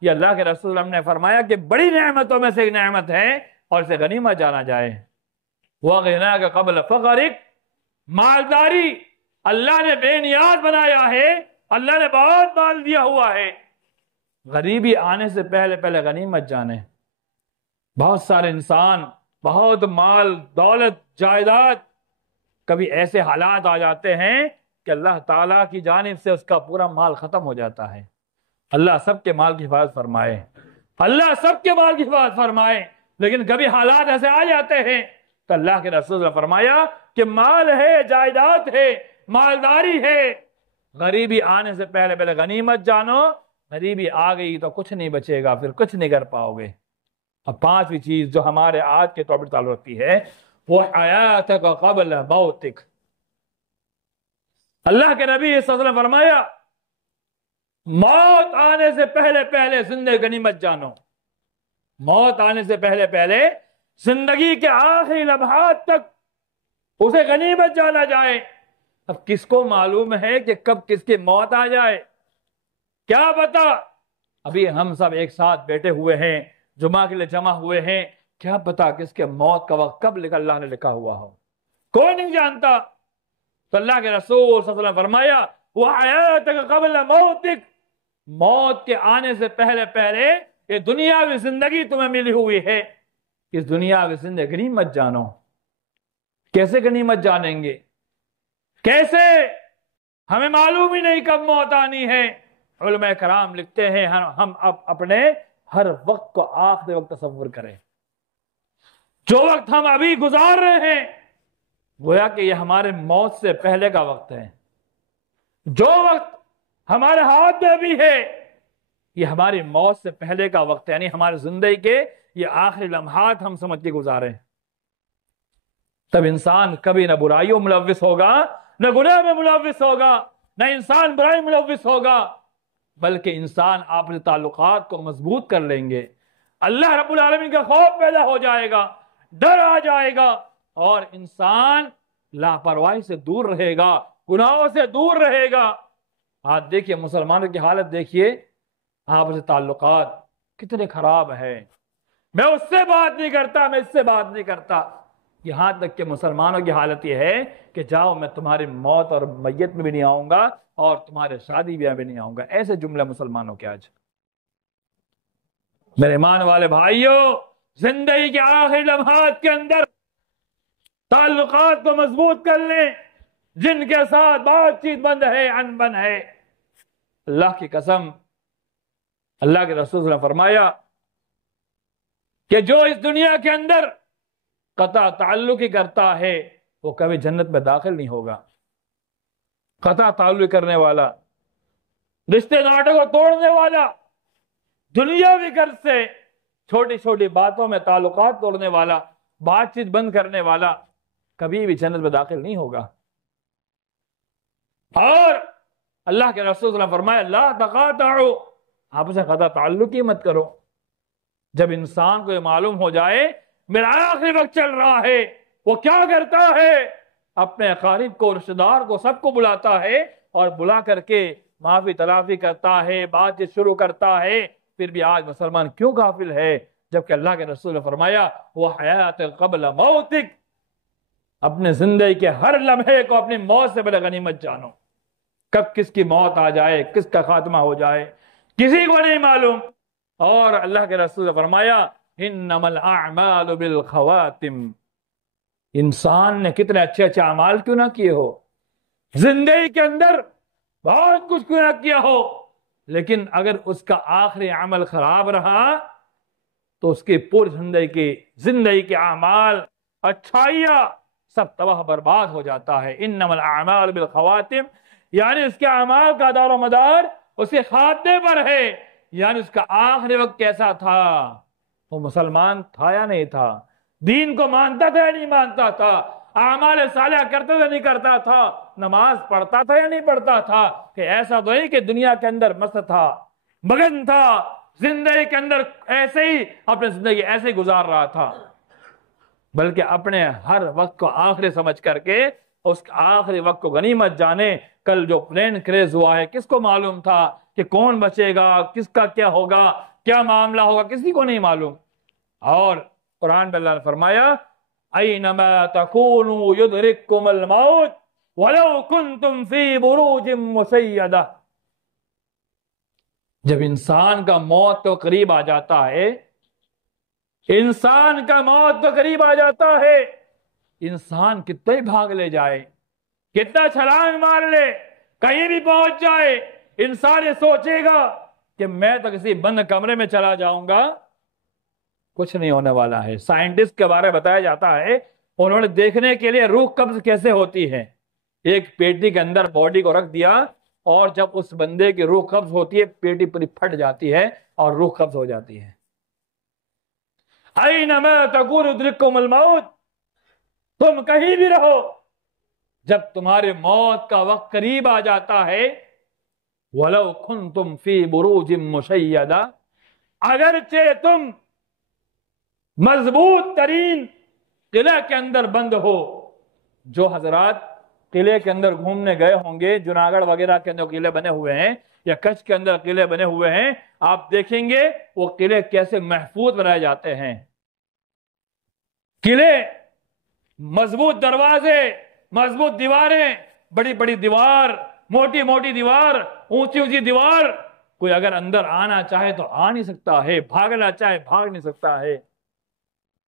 یہ اللہ کے رسول نے فرمایا کہ بڑی نعمتوں میں سے ایک نعمت ہے اور اسے غنیمت جانا جائے۔ وَغِنَاكَ قَبْلَ فَقْرِكَ، مالداری اللہ نے بے نیاز بنایا ہے، اللہ نے بہت مال دیا ہوا ہے، غریبی آنے سے پہلے پہلے غنیمت جانے۔ بہت سارے انسان، بہت مال، دولت، جائیداد، کبھی ایسے حالات آ جاتے ہیں کہ اللہ تعالیٰ کی جانب سے اس کا پورا مال ختم ہو جاتا ہے۔ اللہ سب کے مال کی حفاظت فرمائے، اللہ سب کے مال کی حفاظت فرمائے، لیکن کبھی حالات ایسے آ جاتے ہیں تو اللہ کے رسول نے فرمایا کہ مال ہے، جائیداد ہے، مالداری ہے، غریبی آنے سے پہلے پہلے غنیمت جانو، غریبی آ گئی تو کچھ نہیں بچے گا، پھر کچھ نہیں کر پاؤ گے۔ اب پانچویں چیز جو ہمارے آج کے ٹاپک تعلق رکھتی ہے وہ حیاتک قبل موتک۔ اللہ کے نبی صلی اللہ علیہ وسلم نے فرمایا موت آنے سے پہلے پہلے زندگی غنیمت جانو، موت آنے سے پہلے پہلے زندگی کے آخری لمحات تک اسے غنیمت جانا جائے۔ اب کس کو معلوم ہے کہ کب کس کی موت آ جائے؟ کیا پتا؟ ابھی ہم سب ایک ساتھ بیٹھے ہوئے ہیں، جمعہ کے لیے جمع ہوئے ہیں، کیا پتا کس کے موت کا وقت کب اللہ نے لکھا ہوا ہو، کوئی نہیں جانتا۔ تو اللہ کے رسول صلی اللہ علیہ وسلم نے فرمایا وَحَيَاتَكَ قَبْلَ مَوْتِكَ، موت کے آنے سے پہلے پہلے یہ دنیاوی زندگی تمہیں ملی ہوئی ہے، اس دنیاوی زندگی غنیمت جانو۔ کیسے غنیمت جانیں گے؟ کیسے؟ ہمیں معلوم ہی نہیں کب موت آنی ہے۔ علماء کرام لکھتے ہیں ہم اپنے ہر وقت کو آخری وقت تصور کریں، جو وقت ہم ابھی گزار رہے ہیں گویا کہ یہ ہمارے موت سے پہلے کا وقت ہے، جو وقت ہمارے ہاتھ میں بھی ہے یہ ہماری موت سے پہلے کا وقت ہے، یعنی ہماری زندگی کے یہ آخری لمحات ہم سمجھ کے گزارے۔ تب انسان کبھی نہ برائیوں ملوث ہوگا، نہ گناہ میں ملوث ہوگا، نہ انسان برائی ملوث ہوگا، بلکہ انسان اپنے تعلقات کو مضبوط کر لیں گے، اللہ رب العالمین کا خوف پیدا ہو جائے گا، ڈر آ جائے گا، اور انسان لاپرواہی سے دور رہے گا، گناہوں سے دور رہے گا۔ آج دیکھیے مسلمانوں کی حالت دیکھیے، آپ سے تعلقات کتنے خراب ہیں، میں اس سے بات نہیں کرتا، میں اس سے بات نہیں کرتا، یہاں تک کہ مسلمانوں کی حالت یہ ہے کہ جاؤ میں تمہاری موت اور میت میں بھی نہیں آؤں گا اور تمہارے شادی بیاہ بھی نہیں آؤں گا، ایسے جملے مسلمانوں کے آج۔ میرے ایمان والے بھائیوں، زندگی کے آخری لمحات کے اندر تعلقات کو مضبوط کر لیں، جن کے ساتھ بات چیت بند ہے، انبن ہے۔ اللہ کی قسم، اللہ کے رسول نے فرمایا کہ جو اس دنیا کے اندر قطع تعلق ہی کرتا ہے وہ کبھی جنت میں داخل نہیں ہوگا۔ قطع تعلق کرنے والا، رشتے ناطوں کو توڑنے والا، دنیاوی غرض سے چھوٹی چھوٹی باتوں میں تعلقات توڑنے والا، بات چیت بند کرنے والا کبھی بھی جنت میں داخل نہیں ہوگا۔ اور اللہ کے رسول صلی اللہ علیہ وسلم نے فرمایا لا تقاطعوا، آپ سے قطع تعلق ہی مت کرو۔ جب انسان کو یہ معلوم ہو جائے میرا آخری وقت چل رہا ہے، وہ کیا کرتا ہے؟ اپنے اقارب کو، رشتہ دار کو، سب کو بلاتا ہے اور بلا کر کے معافی تلافی کرتا ہے، بات چیت شروع کرتا ہے۔ پھر بھی آج مسلمان کیوں غافل ہے؟ جبکہ اللہ کے رسول نے فرمایا وہ حیات قبل موتک، اپنے زندگی کے ہر لمحے کو اپنی موت سے پہلے غنیمت جانو۔ کب کس کی موت آ جائے، کس کا خاتمہ ہو جائے، کسی کو نہیں معلوم۔ اور اللہ کے رسول نے فرمایا انما الاعمال بالخواتم، انسان نے کتنے اچھے اچھے اعمال کیوں نہ کیے ہو، زندگی کے اندر بہت کچھ کیوں نہ کیا ہو، لیکن اگر اس کا آخری عمل خراب رہا تو اس کی پوری زندگی کے اعمال، اچھائیاں سب تباہ برباد ہو جاتا ہے۔ انما الاعمال بالخواتم، یعنی اس کے اعمال کا دار و مدار اس کے خاتمے پر ہے، یعنی اس کا آخری وقت کیسا تھا، وہ مسلمان تھا یا نہیں تھا، دین کو مانتا تھا یا نہیں مانتا تھا، اعمال صالحہ کرتا تھا یا نہیں کرتا تھا، نماز پڑھتا تھا یا نہیں پڑھتا تھا، کہ ایسا تو نہیں کہ دنیا کے اندر مست تھا، مگن تھا، زندگی کے اندر ایسے ہی اپنی زندگی ایسے ہی گزار رہا تھا، بلکہ اپنے ہر وقت کو آخری سمجھ کر کے اس آخری وقت کو غنیمت جانے۔ کل جو پلین کریز ہوا ہے کس کو معلوم تھا کہ کون بچے گا، کس کا کیا ہوگا، کیا معاملہ ہوگا، کسی کو نہیں معلوم۔ اور قرآن میں اللہ نے فرمایا اینما تکونوا یدرککم الموت وَلَوْ كُنْتُمْ فِي بُرُوجٍ مُّشَيَّدَةٍ۔ جب انسان کا موت تو قریب آ جاتا ہے، انسان کا موت تو قریب آ جاتا ہے، انسان کتنا ہی بھاگ لے جائے، کتنا چھلانگ مار لے، کہیں بھی پہنچ جائے، انسان یہ سوچے گا کہ میں تو کسی بند کمرے میں چلا جاؤں گا، کچھ نہیں ہونے والا ہے۔ سائنٹسٹ کے بارے میں بتایا جاتا ہے، انہوں نے دیکھنے کے لیے روح قبض کیسے ہوتی ہے، ایک پیٹی کے اندر باڈی کو رکھ دیا، اور جب اس بندے کی روح قبض ہوتی ہے پیٹی پوری پھٹ جاتی ہے اور روح قبض ہو جاتی ہے۔ اینما تکونوا یدرککم الموت، تم کہیں بھی رہو، جب تمہارے موت کا وقت قریب آ جاتا ہے، وَلَوْ كُنْتُمْ فِي بُرُوجٍ مُّشَيَّدَةٍ، اگرچہ تم مضبوط ترین قلعہ کے اندر بند ہو۔ جو حضرات قلعے کے اندر گھومنے گئے ہوں گے، جوناگڑھ وغیرہ کے اندر قلعے بنے ہوئے ہیں یا کچھ کے اندر قلعے بنے ہوئے ہیں، آپ دیکھیں گے وہ قلعے کیسے محفوظ بنائے جاتے ہیں۔ قلعے، مضبوط دروازے، مضبوط دیواریں، بڑی بڑی دیوار، موٹی موٹی دیوار، اونچی اونچی دیوار، کوئی اگر اندر آنا چاہے تو آ نہیں سکتا ہے، بھاگنا چاہے بھاگ نہیں سکتا ہے۔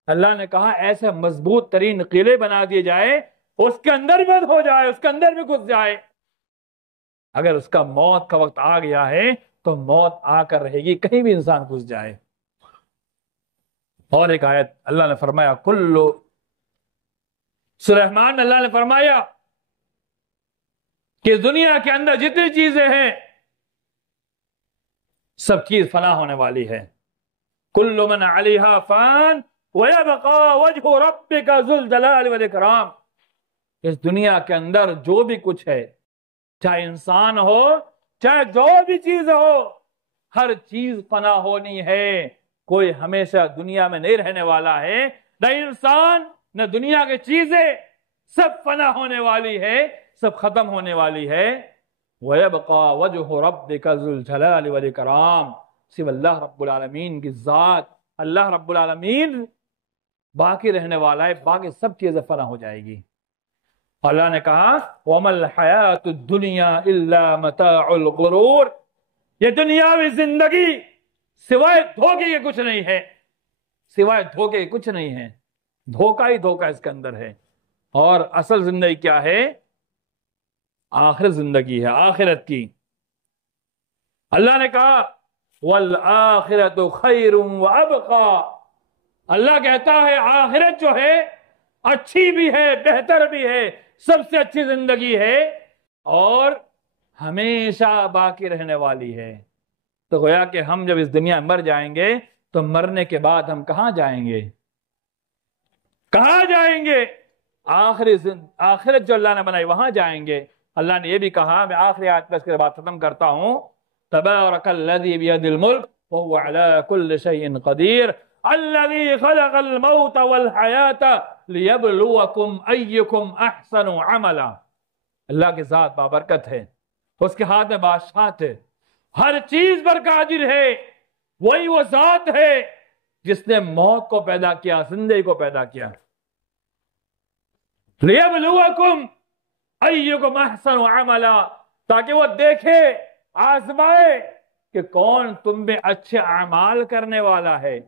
اللہ نے کہا ایسے مضبوط ترین قلعے بنا دیے جائے، اس کے اندر بند ہو جائے، اس کے اندر بھی گھس جائے، اگر اس کا موت کا وقت آ گیا ہے تو موت آ کر رہے گی، کہیں بھی انسان گھس جائے۔ اور ایک آیت اللہ نے فرمایا سلیمان اللہ نے فرمایا کہ دنیا کے اندر جتنی چیزیں ہیں سب چیز فنا ہونے والی ہے۔ کل من علیہا فان وَيَبْقَى وَجْهُ رَبِّكَ ذُو الْجَلَالِ وَالْإِكْرَامِ، اس دنیا کے اندر جو بھی کچھ ہے، چاہے انسان ہو چاہے جو بھی چیز ہو، ہر چیز فنا ہونی ہے، کوئی ہمیشہ دنیا میں نہیں رہنے والا ہے، نہ انسان نہ دنیا کی چیزیں، سب فنا ہونے والی ہے، سب ختم ہونے والی ہے۔ وَيَبْقَى وَجْهُ رَبِّكَ ذُو الْجَلَالِ وَالْإِكْرَامِ، صرف اللہ رب العالمین کی ذات، اللہ رب العالمین باقی رہنے والا ہے، باقی سب چیزیں فنا ہو جائے گی۔ اللہ نے کہا وَمَا الْحَيَاةُ الدُّنْيَا إِلَّا مَتَاعُ الْغُرُورِ، یہ دنیاوی زندگی سوائے دھوکے کے کچھ نہیں ہے، سوائے دھوکے کے کچھ نہیں ہے، دھوکہ ہی دھوکہ اس کے اندر ہے۔ اور اصل زندگی کیا ہے؟ آخرت زندگی ہے، آخرت کی۔ اللہ نے کہا وَالْآخِرَةُ خَيْرٌ وَأَبْقَى، اللہ کہتا ہے آخرت جو ہے اچھی بھی ہے، بہتر بھی ہے، سب سے اچھی زندگی ہے اور ہمیشہ باقی رہنے والی ہے۔ تو گویا کہ ہم جب اس دنیا میں مر جائیں گے تو مرنے کے بعد ہم کہاں جائیں گے؟ کہاں جائیں گے؟ آخرت جو اللہ نے بنائی وہاں جائیں گے۔ اللہ نے یہ بھی کہا، میں آخری آیت پر اس کے بعد ختم کرتا ہوں، تبارک الذی بید الملک وهو علی کل شیء قدیر الذی خلق الموت والحیات لیبلوکم ایکم احسن عملا۔ اللہ کی ذات بابرکت ہے، اس کے ہاتھ میں بادشاہت ہے، ہر چیز پر قادر ہے، وہی وہ ذات ہے جس نے موت کو پیدا کیا، زندگی کو پیدا کیا۔ لیبلوکم ایکم احسن عملا، تاکہ وہ دیکھے، آزمائے کہ کون تم میں اچھے اعمال کرنے والا ہے۔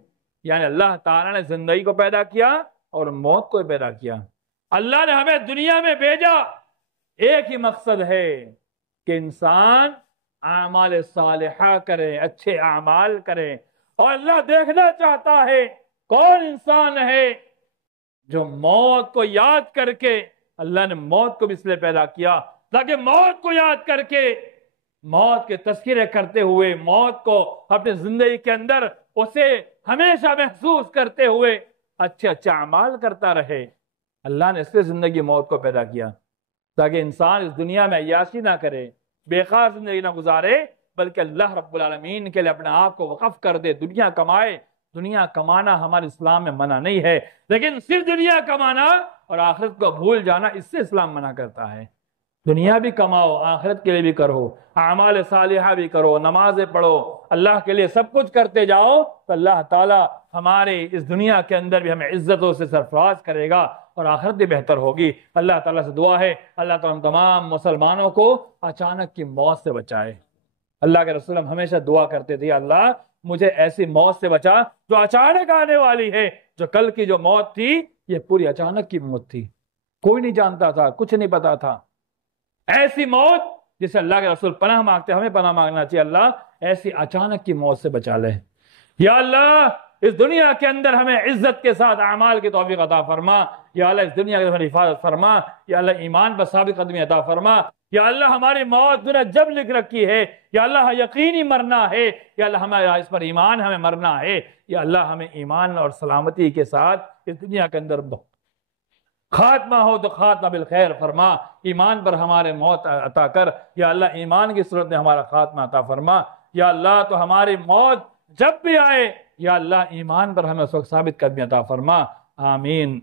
یعنی اللہ تعالیٰ نے زندگی کو پیدا کیا اور موت کو پیدا کیا۔ اللہ نے ہمیں دنیا میں بھیجا، ایک ہی مقصد ہے کہ انسان اعمال صالحہ کرے، اچھے اعمال کرے، اور اللہ دیکھنا چاہتا ہے کون انسان ہے جو موت کو یاد کر کے، اللہ نے موت کو بھی اس لیے پیدا کیا تاکہ موت کو یاد کر کے، موت کے تذکرے کرتے ہوئے، موت کو اپنی زندگی کے اندر اسے ہمیشہ محسوس کرتے ہوئے اچھے اچھے اعمال کرتا رہے۔ اللہ نے اس لیے زندگی موت کو پیدا کیا تاکہ انسان اس دنیا میں عیاشی نہ کرے، بیکار زندگی نہ گزارے، بلکہ اللہ رب العالمین کے لیے اپنے آپ کو وقف کر دے، دنیا کمائے۔ دنیا کمانا ہمارے اسلام میں منع نہیں ہے، لیکن صرف دنیا کمانا اور آخرت کو بھول جانا، اس سے اسلام منع کرتا ہے۔ دنیا بھی کماؤ، آخرت کے لیے بھی کرو، اعمال صالحہ بھی کرو، نمازیں پڑھو، اللہ کے لیے سب کچھ کرتے جاؤ، تو اللہ تعالیٰ ہماری اس دنیا کے اندر بھی ہمیں عزتوں سے سرفراز کرے گا اور آخرت بھی بہتر ہوگی۔ اللہ تعالیٰ سے دعا ہے اللہ تعالیٰ ہم تمام مسلمانوں کو اچانک کی موت سے بچائے۔ اللہ کے رسول ہمیشہ دعا کرتے تھے اللہ مجھے ایسی موت سے بچا جو اچانک آنے والی ہے۔ جو کل کی جو موت تھی یہ پوری اچانک کی موت تھی، کوئی نہیں جانتا تھا، کچھ نہیں پتا تھا۔ ایسی موت جسے اللہ کے رسول پناہ مانگتے، ہمیں پناہ مانگنا چاہیے اللہ ایسی اچانک کی موت سے بچا لے۔ یا اللہ اس دنیا کے اندر ہمیں عزت کے ساتھ اعمال کی توفیق عطا فرما۔ یا اللہ اس دنیا کے اندر حفاظت فرما۔ یا اللہ ایمان پر ثابت قدمی عطا فرما۔ یا اللہ ہماری موت دنیا جب لکھ رکھی ہے یا اللہ یقینی مرنا ہے، یا اللہ ہمیں اس پر ایمان ہمیں مرنا ہے، یا اللہ ہمیں ایمان اور سلامتی کے ساتھ اس دنیا کے اندر خاتمہ ہو تو خاتمہ بالخیر فرما۔ ایمان پر ہمارے موت عطا کر، یا اللہ ایمان کی صورت میں ہمارا خاتمہ عطا فرما۔ یا اللہ تو ہماری موت جب بھی آئے یا اللہ ایمان پر ہمیں اس وقت ثابت قدمی عطا فرما۔ آمین۔